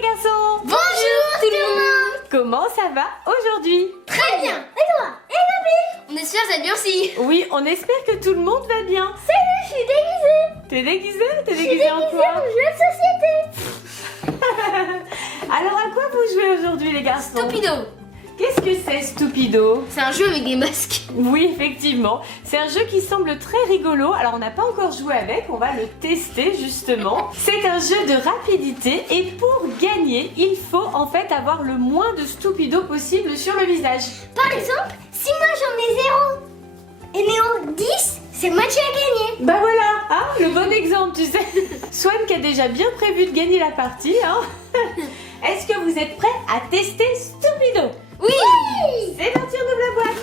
les garçons. Bonjour tout le monde. Comment ça va aujourd'hui? Très bien. Et toi? Et Gabi? On espère que ça bien aussi. Oui, on espère que tout le monde va bien. Salut, je suis déguisée. T'es déguisé? T'es Je suis déguisé en déguisée quoi? en jeu de société. Alors à quoi vous jouez aujourd'hui les garçons? Stupido. Qu'est-ce que c'est Stupido? C'est un jeu avec des masques. Oui, effectivement. C'est un jeu qui semble très rigolo. Alors, on n'a pas encore joué avec, on va le tester justement. C'est un jeu de rapidité et pour gagner, il faut en fait avoir le moins de Stupido possible sur le visage. Par exemple, si moi j'en ai 0 et Néo 10, c'est moi qui ai gagné. Bah voilà, hein, le bon exemple, tu sais. Swan qui a déjà bien prévu de gagner la partie. Hein. Est-ce que vous êtes prêts à tester Stupido? Oui. C'est parti, on ouvre la boîte.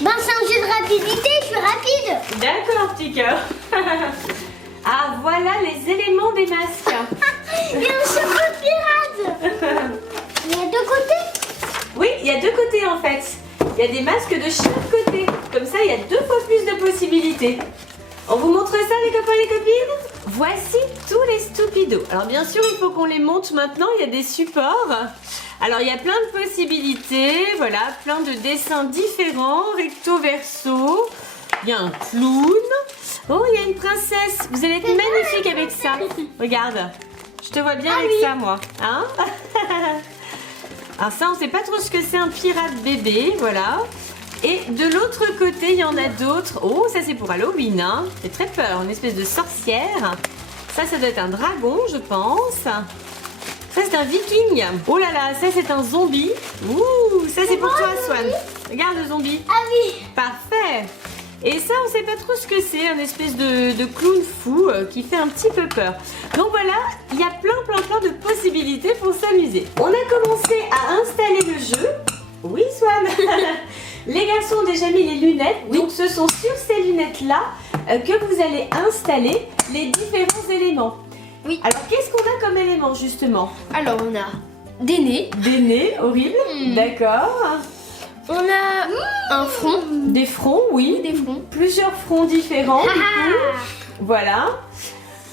Ben c'est un jeu de rapidité, je suis rapide. D'accord, petit cœur. Ah, voilà les éléments des masques. Il y a un chapeau de pirate. Il y a deux côtés. Oui, il y a deux côtés en fait. Il y a des masques de chaque côté. Comme ça, il y a 2 fois plus de possibilités. On vous montre ça les copains et les copines? Voici tous les Stupido. Alors bien sûr, il faut qu'on les monte maintenant. Il y a des supports. Alors il y a plein de possibilités. Voilà, plein de dessins différents. Recto, verso. Il y a un clown. Oh, il y a une princesse. Vous allez être magnifique avec ça. Regarde. Je te vois bien avec ça, moi. Hein? Alors ça, on sait pas trop ce que c'est un pirate bébé. Voilà. Et de l'autre côté, il y en a d'autres. Oh, ça c'est pour Halloween, hein. J'ai très peur, une espèce de sorcière. Ça doit être un dragon, je pense. Ça, c'est un viking. Oh là là, ça c'est un zombie. Ouh, ça c'est pour toi, Swan. Regarde le zombie. Ah oui. Parfait. Et ça, on sait pas trop ce que c'est, un espèce de clown fou qui fait un petit peu peur. Donc voilà, il y a plein de possibilités pour s'amuser. On a commencé à installer le jeu. Oui, Swan. Les garçons ont déjà mis les lunettes, donc ce sont sur ces lunettes-là que vous allez installer les différents éléments. Oui. Alors, qu'est-ce qu'on a comme élément, justement? Alors on a des nez. Des nez, horrible. D'accord. On a un front. Des fronts, oui. Des fronts. Plusieurs fronts différents, du coup. Voilà.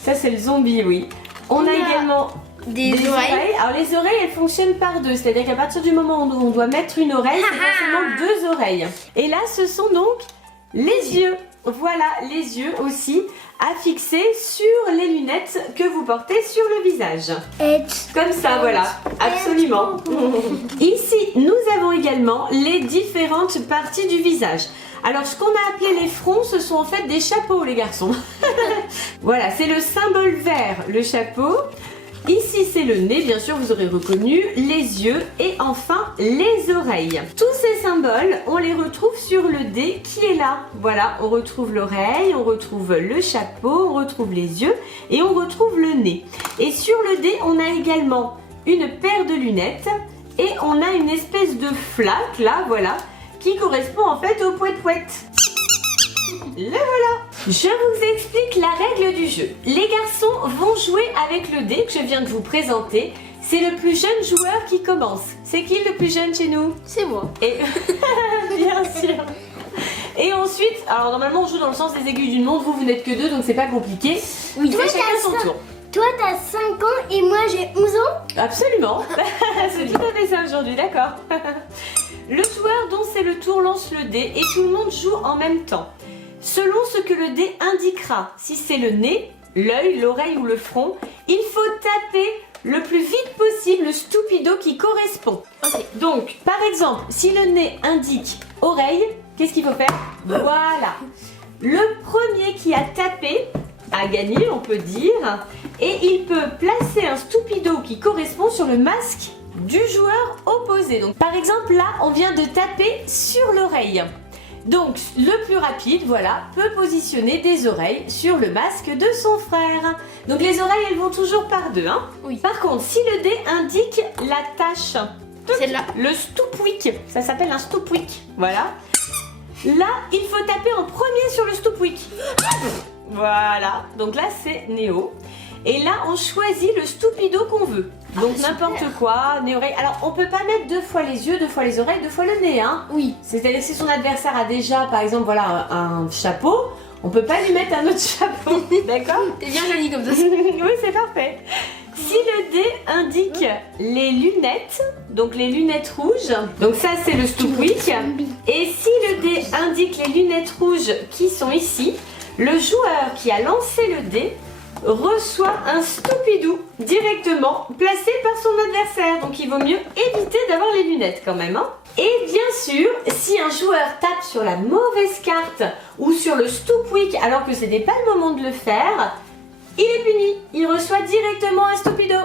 Ça, c'est le zombie, oui. On a également des oreilles. Alors, les oreilles, elles fonctionnent par 2. C'est-à-dire qu'à partir du moment où on doit mettre une oreille, c'est forcément 2 oreilles. Et là, ce sont donc les yeux. Voilà, les yeux aussi à fixer sur les lunettes que vous portez sur le visage. Comme ça, voilà, absolument. Ici, nous avons également les différentes parties du visage. Alors, ce qu'on a appelé les fronts, ce sont en fait des chapeaux, les garçons. Voilà, c'est le symbole vert, le chapeau. Ici, c'est le nez, bien sûr, vous aurez reconnu, les yeux et enfin les oreilles. Tous ces symboles, on les retrouve sur le dé qui est là. Voilà, on retrouve l'oreille, on retrouve le chapeau, on retrouve les yeux et on retrouve le nez. Et sur le dé, on a également une paire de lunettes et on a une espèce de flaque, là, voilà, qui correspond en fait au poète-poète. Le voilà. Je vous explique la règle du jeu. Les garçons vont jouer avec le dé que je viens de vous présenter. C'est le plus jeune joueur qui commence. C'est qui le plus jeune chez nous? C'est moi. Et bien sûr. Et ensuite, alors normalement on joue dans le sens des aiguilles d'une montre. Vous n'êtes que 2, donc c'est pas compliqué. Oui. Toi, chacun son tour. Toi t'as 5 ans et moi j'ai 11 ans. Absolument. C'est tout à fait ça aujourd'hui, d'accord. Le joueur dont c'est le tour lance le dé et tout le monde joue en même temps. Selon ce que le dé indiquera, si c'est le nez, l'œil, l'oreille ou le front, il faut taper le plus vite possible le Stupido qui correspond. Ok. Donc, par exemple, si le nez indique oreille, qu'est-ce qu'il faut faire? Voilà. Le premier qui a tapé a gagné, on peut dire, et il peut placer un Stupido qui correspond sur le masque du joueur opposé. Donc, par exemple, là, on vient de taper sur l'oreille. Donc, le plus rapide, voilà, peut positionner des oreilles sur le masque de son frère. Donc, les oreilles, elles vont toujours par 2, hein. Oui. Par contre, si le dé indique la tâche, Celle-là. le Stupwick, ça s'appelle un Stupwick, voilà. Là, il faut taper en premier sur le Stupwick. Voilà, donc là, c'est Néo. Et là, on choisit le Stupido qu'on veut. Donc n'importe quoi, nez, oreille. Alors on peut pas mettre 2 fois les yeux, 2 fois les oreilles, 2 fois le nez, hein. Oui. C'est-à-dire si son adversaire a déjà, par exemple, voilà, un chapeau, On peut pas lui mettre un autre chapeau, d'accord? C'est bien joli comme ça. Oui, c'est parfait. Si le dé indique les lunettes, donc les lunettes rouges, donc ça c'est le Stoupwick. Et si le dé indique les lunettes rouges qui sont ici, le joueur qui a lancé le dé reçoit un Stoupidou directement placé par son adversaire. Donc il vaut mieux éviter d'avoir les lunettes quand même. Hein. Et bien sûr, si un joueur tape sur la mauvaise carte ou sur le Stoupwick alors que ce n'était pas le moment de le faire, il est puni. Il reçoit directement un Stoupido.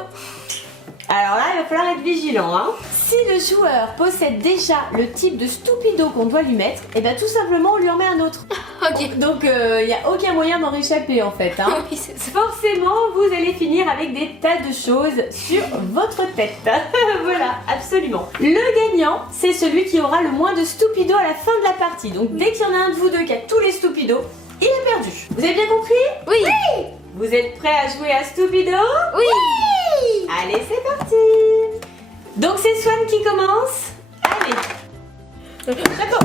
Alors là, il va falloir être vigilant. Hein. Si le joueur possède déjà le type de Stoupido qu'on doit lui mettre, et bien tout simplement on lui en met un autre. Ok. Donc il n'y a aucun moyen d'en réchapper en fait. Hein. Oui, c'est ça. Forcément, vous allez finir avec des tas de choses sur votre tête. Voilà, absolument. Le gagnant, c'est celui qui aura le moins de Stoupido à la fin de la partie. Donc dès qu'il y en a un de vous deux qui a tous les Stoupidos, il a perdu. Vous avez bien compris? Oui. Vous êtes prêts à jouer à Stoupido? Oui. Allez, c'est parti. Donc c'est Swan qui commence. Allez. Chapeau.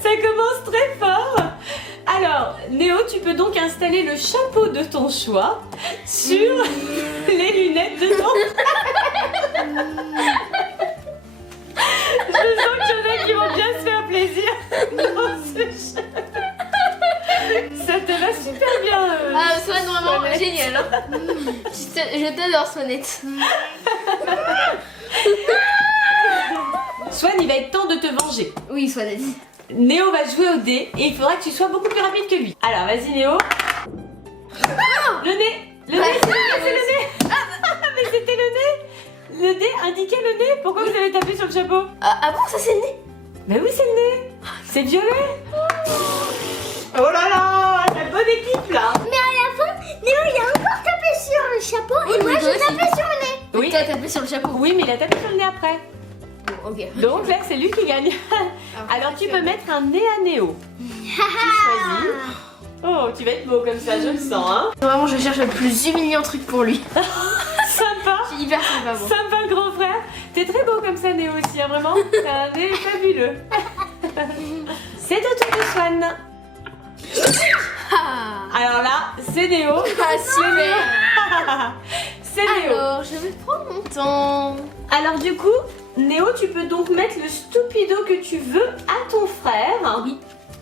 Ça commence très fort. Alors, Néo, tu peux donc installer le chapeau de ton choix sur les lunettes de ton... Je sens qu'il y en a qui vont bien se faire plaisir dans ce jeu. Ça te va super bien. Ah, Swan, vraiment Swanette. génial. Hein. Je t'adore, Swanette. Swan, il va être temps de te venger. Oui, Swanette. Néo va jouer au dé et il faudra que tu sois beaucoup plus rapide que lui. Alors, vas-y Néo. Le nez. Le nez, c'est le nez. Mais c'était le nez. Le dé indiquait le nez. Pourquoi vous avez tapé sur le chapeau? Ah bon, ça c'est le nez? Mais oui, c'est le nez. C'est violet. Oh là là, la bonne équipe là. Mais à la fin, Néo il a encore tapé sur le chapeau et moi j'ai tapé sur le nez. Oui. T'as tapé sur le chapeau. Oui, mais il a tapé sur le nez après. Bon, ok. Donc là, c'est lui qui gagne. Alors tu peux mettre un nez à Néo. Tu choisis. Oh, tu vas être beau comme ça, je le sens, hein. Vraiment, je cherche le plus humiliant truc pour lui. Sympa. Je suis hyper sympa, moi. Sympa, grand frère. T'es très beau comme ça, Néo aussi, hein, vraiment. T'as un nez fabuleux. C'est au tour de Swan. Ah, Alors là, c'est Néo. super. C'est Néo. Alors, je vais prendre mon temps. Alors du coup, Néo, tu peux donc mettre le Stoupido que tu veux à ton frère. Oui,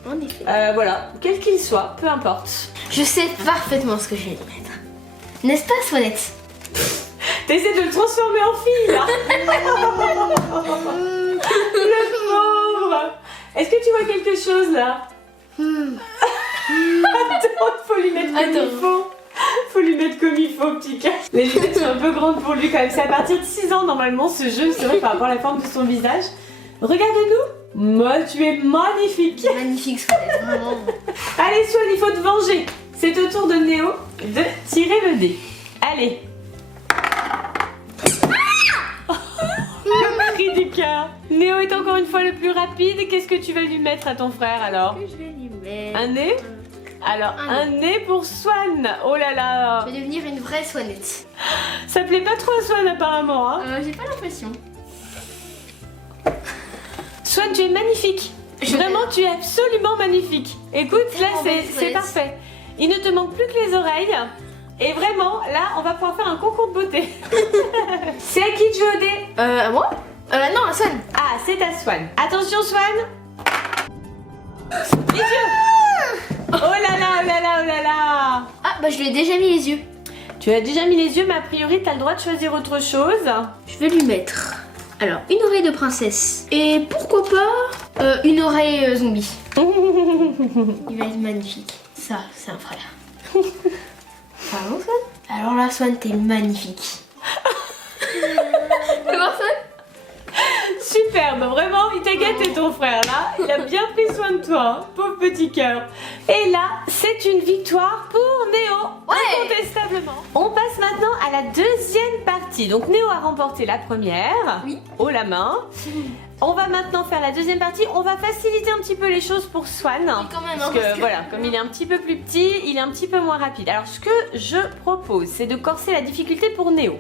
en effet. Voilà, quel qu'il soit, peu importe. Je sais parfaitement ce que je vais lui mettre. N'est-ce pas, Swanette? T'essaies de le transformer en fille, là. Le pauvre. Est-ce que tu vois quelque chose, là? Attends, faut lui mettre comme il faut. Faut lui mettre comme il faut, petit cœur. Les lunettes sont un peu grandes pour lui quand même. C'est à partir de 6 ans, normalement, ce jeu. C'est vrai par rapport à la forme de son visage. Regarde-nous. Moi, tu es magnifique. Magnifique, Swanette, vraiment. Allez, Swan, il faut te venger. C'est au tour de Néo de tirer le dé. Allez. Le cri du cœur. Néo est encore une fois le plus rapide. Qu'est-ce que tu vas lui mettre à ton frère alors? Que je vais lui mettre. Un nez? Alors, un nez pour Swan. Oh là là. Je vais devenir une vraie Swanette. Ça plaît pas trop à Swan apparemment. Hein. J'ai pas l'impression. Swan, tu es magnifique. Vraiment, tu es absolument magnifique. Écoute, là, Tellement belle, c'est Swanette. parfait. Il ne te manque plus que les oreilles. Et vraiment, là, on va pouvoir faire un concours de beauté. C'est à qui de jouer au dé? À moi? Non, à Swan. Ah, c'est à Swan. Attention, Swan. Les yeux. Oh là là, oh là là, oh là là. Ah, bah je lui ai déjà mis les yeux. Tu as déjà mis les yeux, mais a priori, tu as le droit de choisir autre chose. Je vais lui mettre. Alors, une oreille de princesse. Et pourquoi pas une oreille zombie. Il va être magnifique. Ça, c'est un frère. Pardon, Swan? Alors là, Swan, t'es magnifique. Comment, Swan? Superbe, vraiment, il t'a gâté ton frère là. Il a bien pris soin de toi, hein, pauvre petit cœur. Et là, c'est une victoire pour Néo, incontestablement. On passe maintenant à la deuxième partie. Donc Néo a remporté la première, Oui. haut la main. On va maintenant faire la deuxième partie. On va faciliter un petit peu les choses pour Swan. Oui, quand même, hein, Parce que, parce que- voilà, comme il est un petit peu plus petit, il est un petit peu moins rapide. Alors ce que je propose, c'est de corser la difficulté pour Néo.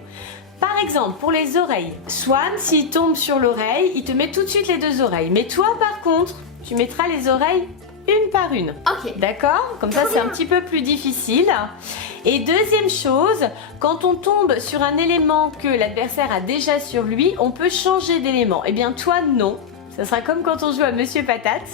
Par exemple, pour les oreilles, Swan, s'il tombe sur l'oreille, il te met tout de suite les 2 oreilles. Mais toi, par contre, tu mettras les oreilles une par une. Ok. D'accord? Comme ça, c'est un petit peu plus difficile. Et deuxième chose, quand on tombe sur un élément que l'adversaire a déjà sur lui, on peut changer d'élément. Eh bien, toi, non. Ça sera comme quand on joue à Monsieur Patate.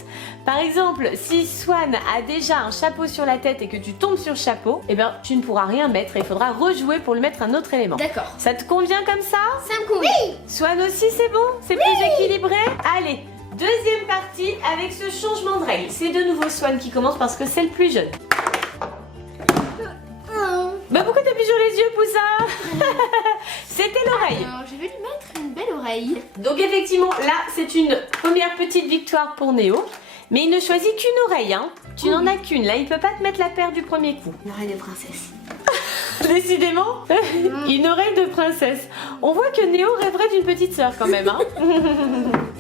Par exemple, si Swan a déjà un chapeau sur la tête et que tu tombes sur le chapeau, eh bien, tu ne pourras rien mettre et il faudra rejouer pour lui mettre un autre élément. D'accord. Ça te convient comme ça? Ça me convient. Oui. Swan aussi, c'est bon? C'est plus équilibré? Allez, deuxième partie avec ce changement de règle. C'est de nouveau Swan qui commence parce que c'est le plus jeune. Bah pourquoi t'appuies sur les yeux, Poussin? C'était l'oreille. Alors, je vais lui mettre une belle oreille. Donc effectivement, là, c'est une première petite victoire pour Néo. Mais il ne choisit qu'une oreille, hein. Tu n'en as qu'une. Là, il peut pas te mettre la paire du premier coup. Une oreille de princesse. Décidément, une oreille de princesse. On voit que Néo rêverait d'une petite sœur quand même, hein.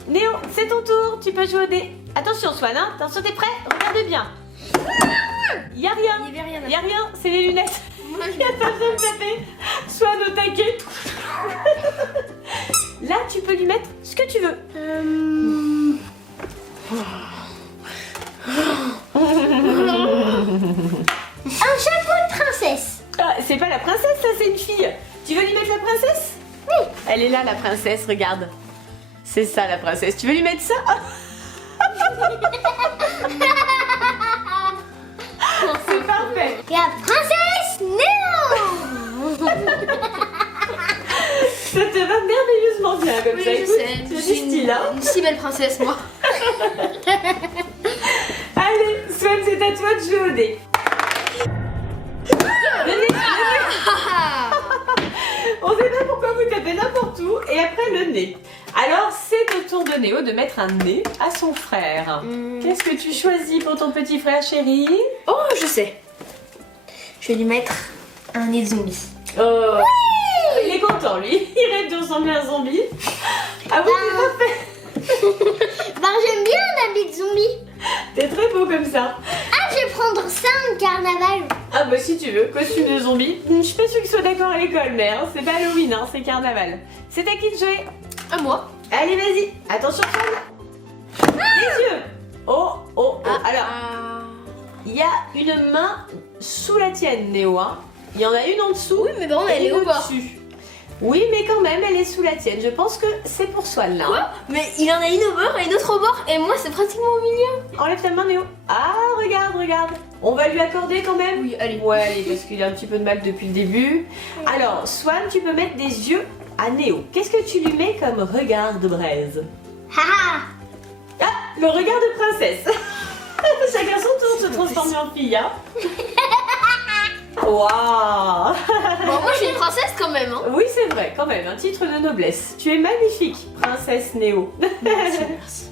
Néo, c'est ton tour. Tu peux jouer au dé. Attention, Swan, hein. Attention, t'es prêt? Regarde bien. Y a rien. Il y avait rien à Y a rien, c'est les lunettes. Moi, je Y a pas besoin de taper. Swan au taquet. Là, tu peux lui mettre ce que tu veux. Un chapeau de princesse. Ah, c'est pas la princesse, ça, c'est une fille. Tu veux lui mettre la princesse? Oui. Elle est là, la princesse, regarde. C'est ça, la princesse. Tu veux lui mettre ça? C'est parfait. La princesse Néo. Ça te va merveilleusement bien comme Oui, ça. je Écoute, sais. c'est Je du suis style, hein. une si belle princesse, moi. Allez, Swan, c'est à toi de jouer au dé. Le nez, le nez. On sait pas pourquoi vous tapez n'importe où. Et après, le nez. Alors, c'est au tour de Néo de mettre un nez à son frère. Qu'est-ce que tu choisis pour ton petit frère chéri? Oh, je sais. Je vais lui mettre un nez de zombie. Oh. Il est content, lui. Il rêve de ressembler à un zombie. Ah oui, c'est parfait. Bah, j'aime bien un habit de zombie. T'es très beau comme ça. Ah, je vais prendre ça en carnaval. Ah bah si tu veux, costume de zombie. Je suis pas sûre qu'ils soient d'accord à l'école, mais hein, c'est pas Halloween, hein, c'est carnaval. C'est à qui de jouer? À moi. Allez, vas-y. Attention, Swan. Les yeux. Oh, oh, oh. Alors, il y a une main sous la tienne, Néo. Hein. Il y en a une en dessous. Oui, mais bon, elle et est une au bord. au-dessus. Oui, mais quand même, elle est sous la tienne. Je pense que c'est pour Swan, là. Quoi? Mais il en a une au bord et une autre au bord. Et moi, c'est pratiquement au milieu. Enlève ta main, Néo. Ah, regarde, regarde. On va lui accorder quand même? Oui, allez. Ouais, allez, parce qu'il a un petit peu de mal depuis le début. Alors, Swan, tu peux mettre des yeux à Néo. Qu'est-ce que tu lui mets comme regard de braise? Haha. Ah, le regard de princesse. Chacun son tour de se transformer en fille, hein. Waouh. Bon, moi, je suis une princesse quand même. Hein. Oui, c'est vrai, quand même, un titre de noblesse. Tu es magnifique, princesse Néo. Merci, merci.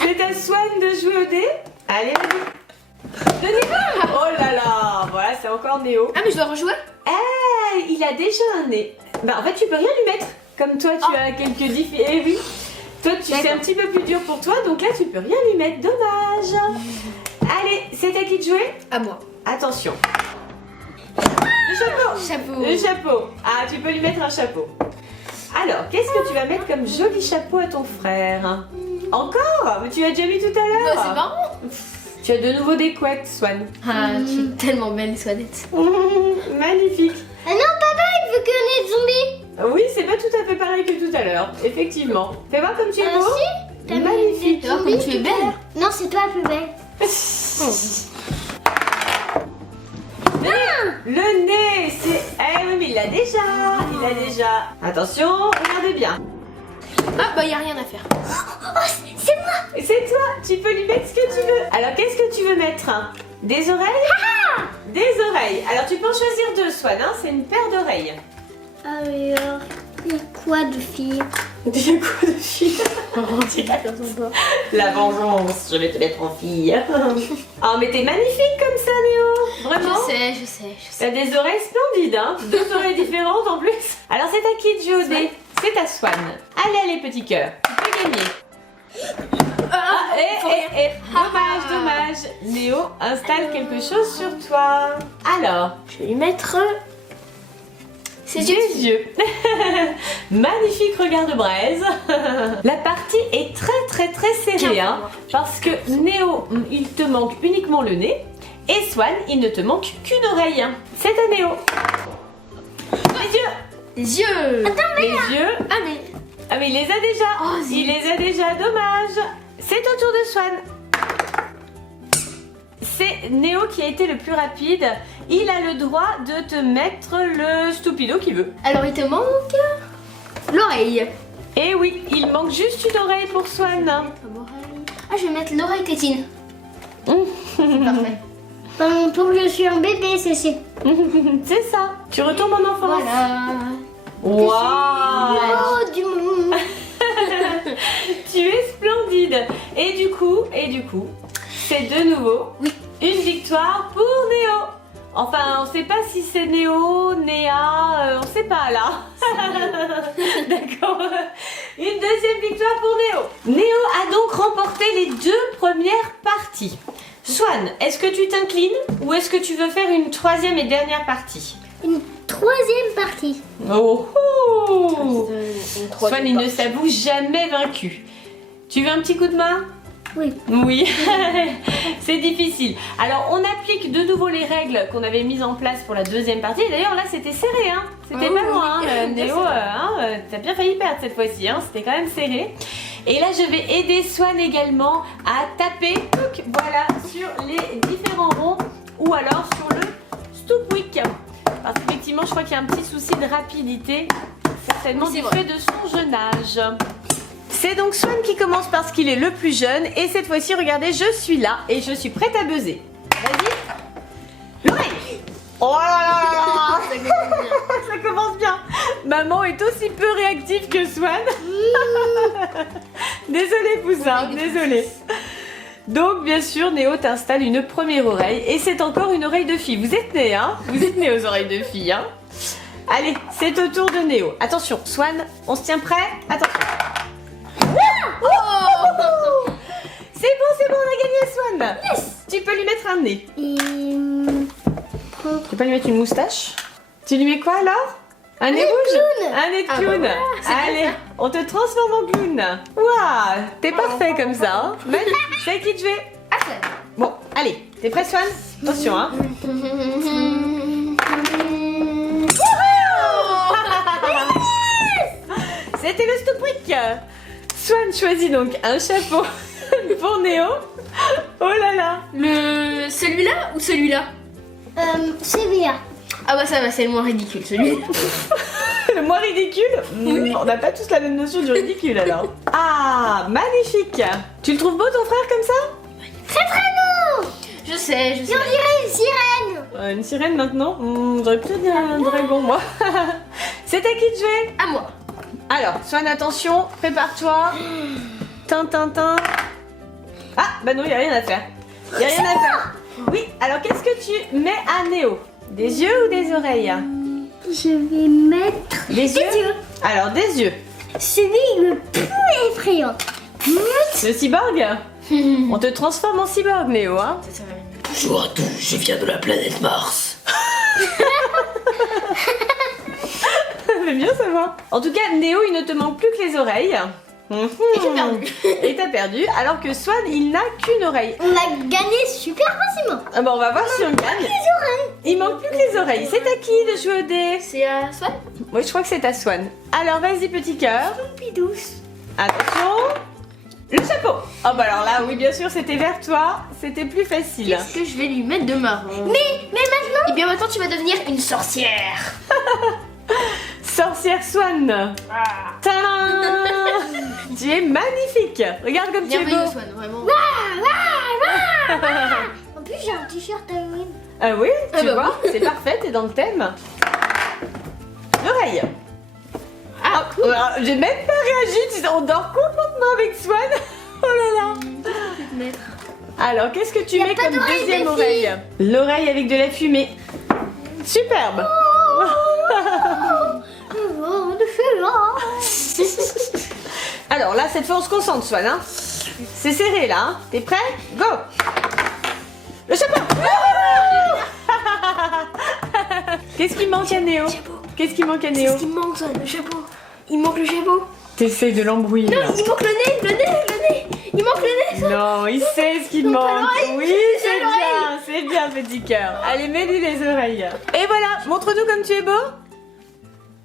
C'est à Swan de jouer au dé. Allez, vas-y. Le nez. Oh là là, voilà, c'est encore Néo. Ah, mais je dois rejouer? Ah, il a déjà un nez. Bah, en fait, tu peux rien lui mettre. Comme toi, tu as quelques difficultés. Eh oui. Toi, c'est un petit peu plus dur pour toi, donc là, tu peux rien lui mettre. Dommage. Allez, c'est à qui de jouer? À moi. Attention. Le chapeau. Chapeau. Le chapeau. Ah, tu peux lui mettre un chapeau. Alors, qu'est-ce que tu vas mettre comme joli chapeau à ton frère? Encore? Mais tu l'as déjà mis tout à Bah, l'heure. c'est marrant. Tu as de nouveau des couettes, Swan. Ah, tu es tellement belle, Swanette. Magnifique. Ah non, papa, il veut qu'on ait de zombies. Oui, c'est pas tout à fait pareil que tout à l'heure. Effectivement. Fais voir comme tu es beau. Si. Magnifique. Fais voir comme tu es belle. Non, c'est toi la plus belle. Le nez, c'est... Eh oui, mais il l'a déjà. Il l'a déjà. Attention, regardez bien. Ah, bah, y a rien à faire. Oh, c'est moi. C'est toi, tu peux lui mettre ce que tu veux. Alors, qu'est-ce que tu veux mettre? Des oreilles? Des oreilles. Alors, tu peux en choisir deux, Swan. Hein, c'est une paire d'oreilles. Alors, il y a quoi de fille? Des coups de fille. La vengeance, je vais te mettre en fille. Oh, mais t'es magnifique comme ça, Néo. Vraiment. Je sais. T'as des oreilles splendides, hein. Deux oreilles différentes en plus. Alors, c'est à qui de jouer au dé? C'est à Swan. Allez, petit cœur. Tu peux gagner. Dommage. Néo installe quelque chose sur toi. Alors, Je vais lui mettre Ses des yeux. yeux. Magnifique regard de braise. La partie est très serrée, hein, parce que Néo, il te manque uniquement le nez, et Swan, il ne te manque qu'une oreille. C'est à Néo. Les yeux. Les yeux. Les yeux. Ah mais... Ah mais il les a déjà. Oh, Il les a déjà, dommage. C'est au tour de Swan. C'est Néo qui a été le plus rapide. Il a le droit de te mettre le stupido qu'il veut. Alors il te manque l'oreille. Et oui, il manque juste une oreille pour Swan. Ah je vais mettre l'oreille tétine. C'est parfait. Pour que je suis un bébé, c'est C'est ça. Tu retombes en enfance. Voilà. Waouh. Oh du monde. Tu es splendide. Et du coup, c'est de nouveau une victoire pour Néo. Enfin, on sait pas si c'est Néo, Néa, on sait pas là. D'accord. Une deuxième victoire pour Néo. Néo a donc remporté les 2 premières parties. Swan, est-ce que tu t'inclines ou est-ce que tu veux faire une 3e et dernière partie? Une 3e partie. Oh, oh. Swan, il ne s'avoue jamais vaincu. Tu veux un petit coup de main? Oui. Oui, c'est difficile. Alors, on applique de nouveau les règles qu'on avait mises en place pour la 2e partie. D'ailleurs, là, c'était serré, hein. C'était pas loin. Hein. Néo, t'as bien failli perdre cette fois-ci, hein. C'était quand même serré. Et là, je vais aider Swan également à taper, voilà, sur les différents ronds ou alors sur le Stupwick. Parce qu'effectivement, je crois qu'il y a un petit souci de rapidité, certainement du fait de son jeune âge. C'est donc Swan qui commence parce qu'il est le plus jeune. Et cette fois-ci, regardez, je suis là et je suis prête à buzzer. Vas-y. L'oreille. Oh là là là. Ça commence bien. Maman est aussi peu réactive que Swan. Désolée Poussin, désolée. Donc bien sûr, Néo t'installe une première oreille. Et c'est encore une oreille de fille. Vous êtes nés, hein? Vous êtes nés aux oreilles de fille, hein? Allez, c'est au tour de Néo. Attention, Swan, on se tient prêt? Attention. Oh, c'est bon, on a gagné Swan. Yes. Tu peux lui mettre un nez. Tu peux pas lui mettre une moustache? Tu lui mets quoi alors? Un nez rouge? Un nez de clown. Bah voilà, allez, on te transforme en clown. Waouh, t'es parfait comme ça. Hein. C'est à qui de jouer? Bon, allez, t'es prêt Swan? Attention hein. C'était le Stupwick. Swan choisit donc un chapeau pour Néo. Oh là là. Celui-là ou celui-là? Celui-là. Ah bah ça va, c'est le moins ridicule celui-là. Le moins ridicule? On n'a pas tous la même notion du ridicule alors. Ah, magnifique. Tu le trouves beau ton frère comme ça? Très beau. Je sais. Et on dirait une sirène. Une sirène maintenant? J'aurais plutôt dit un dragon moi. C'est à qui de jouer? À moi. Alors, Swan, attention, prépare-toi. Tintintin. Ah, bah non, il n'y a rien à faire. Il n'y a rien à faire. Oui, alors qu'est-ce que tu mets à Néo? Des yeux ou des oreilles? Je vais mettre des yeux. Alors, des yeux. Celui le plus effrayant. Le cyborg? On te transforme en cyborg, Néo, hein? Bonjour à tous, je viens de la planète Mars. C'est bien savoir. En tout cas, Néo, il ne te manque plus que les oreilles. Et j'ai perdu. Et t'as perdu, alors que Swan, il n'a qu'une oreille. On a gagné super facilement. Ah bon, on va voir si on gagne. Les oreilles. Il manque plus que les oreilles. C'est à qui de jouer au dé? C'est à Swan? Moi, je crois que c'est à Swan. Alors, vas-y, petit cœur. Pidouce. Attention. Le chapeau. Oh bah alors là, oui, bien sûr, c'était vers toi. C'était plus facile. Qu'est-ce que je vais lui mettre de marron? Mais maintenant. Et bien maintenant tu vas devenir une sorcière. Sorcière Swan. Tadam. Tu es magnifique. Regarde comme tu es beau. Merveilleux Swan, vraiment. En plus j'ai un t-shirt Halloween. Ah oui, tu bah vois, c'est parfait, t'es dans le thème. L'oreille. Ah, j'ai même pas réagi, on dort complètement avec Swan. Oh là là. Alors, qu'est-ce que tu Y a mets pas comme d'oreille, deuxième les oreille? L'oreille avec de la fumée. Superbe. Alors là, cette fois, on se concentre, Swan. Hein. C'est serré là. Hein. T'es prêt? Go. Le chapeau. Qu'est-ce qui manque à Néo? Qu'est-ce qui manque à Néo? Qu'est-ce qui manque, ça? Le chapeau. Il manque le chapeau. T'essayes de l'embrouiller. Non, là. il manque le nez, le nez, le nez. Il manque le nez. Ça. Non, il sait ce qu'il Donc, manque. l'oreille, Oui, c'est c'est bien, petit cœur. Allez, mets-lui les oreilles. Et voilà, montre-nous comme tu es beau.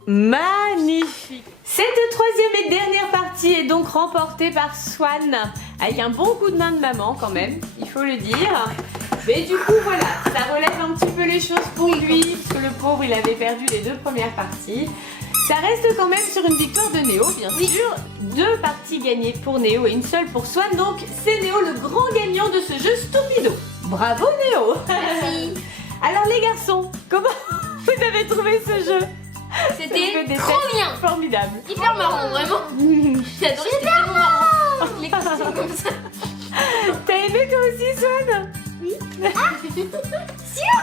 Magnifique. Cette troisième et dernière partie est donc remportée par Swan, avec un bon coup de main de maman quand même, il faut le dire. Mais du coup, voilà, ça relève un petit peu les choses pour lui, parce que le pauvre, il avait perdu les 2 premières parties. Ça reste quand même sur une victoire de Néo, bien sûr. 2 parties gagnées pour Néo et une seule pour Swan. Donc, c'est Néo le grand gagnant de ce jeu Stupido. Bravo Néo. Merci. Alors les garçons, comment vous avez trouvé ce jeu? C'était des trop tests bien. formidables. Hyper marrant, vraiment. J'ai adoré, c'était tellement marrant. Les questions comme ça. T'as aimé toi aussi Swan? Sur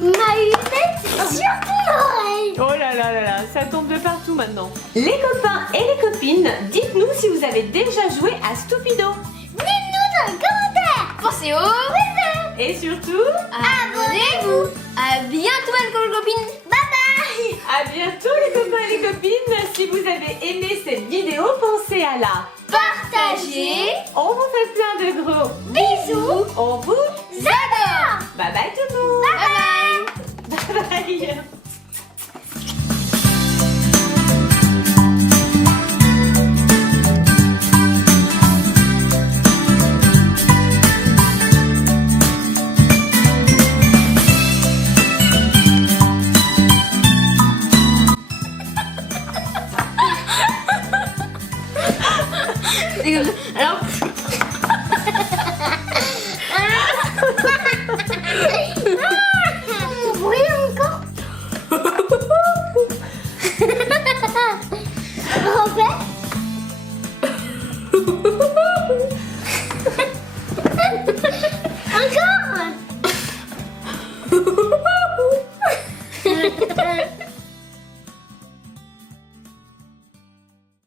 ma lunette, sur ton oreille. Oh là là là là, ça tombe de partout maintenant. Les copains et les copines, dites-nous si vous avez déjà joué à Stupido. Dites-nous dans les commentaires. Pensez au Et surtout, abonnez-vous. À bientôt, mes copines. Bye bye. à bientôt les copains et les copines. Si vous avez aimé cette vidéo, pensez à la Partagez. On vous fait plein de gros Bisous. On vous J'adore. bye bye tout le monde. Bye bye. Bye bye. Alors, Oui, encore. Refais. Encore.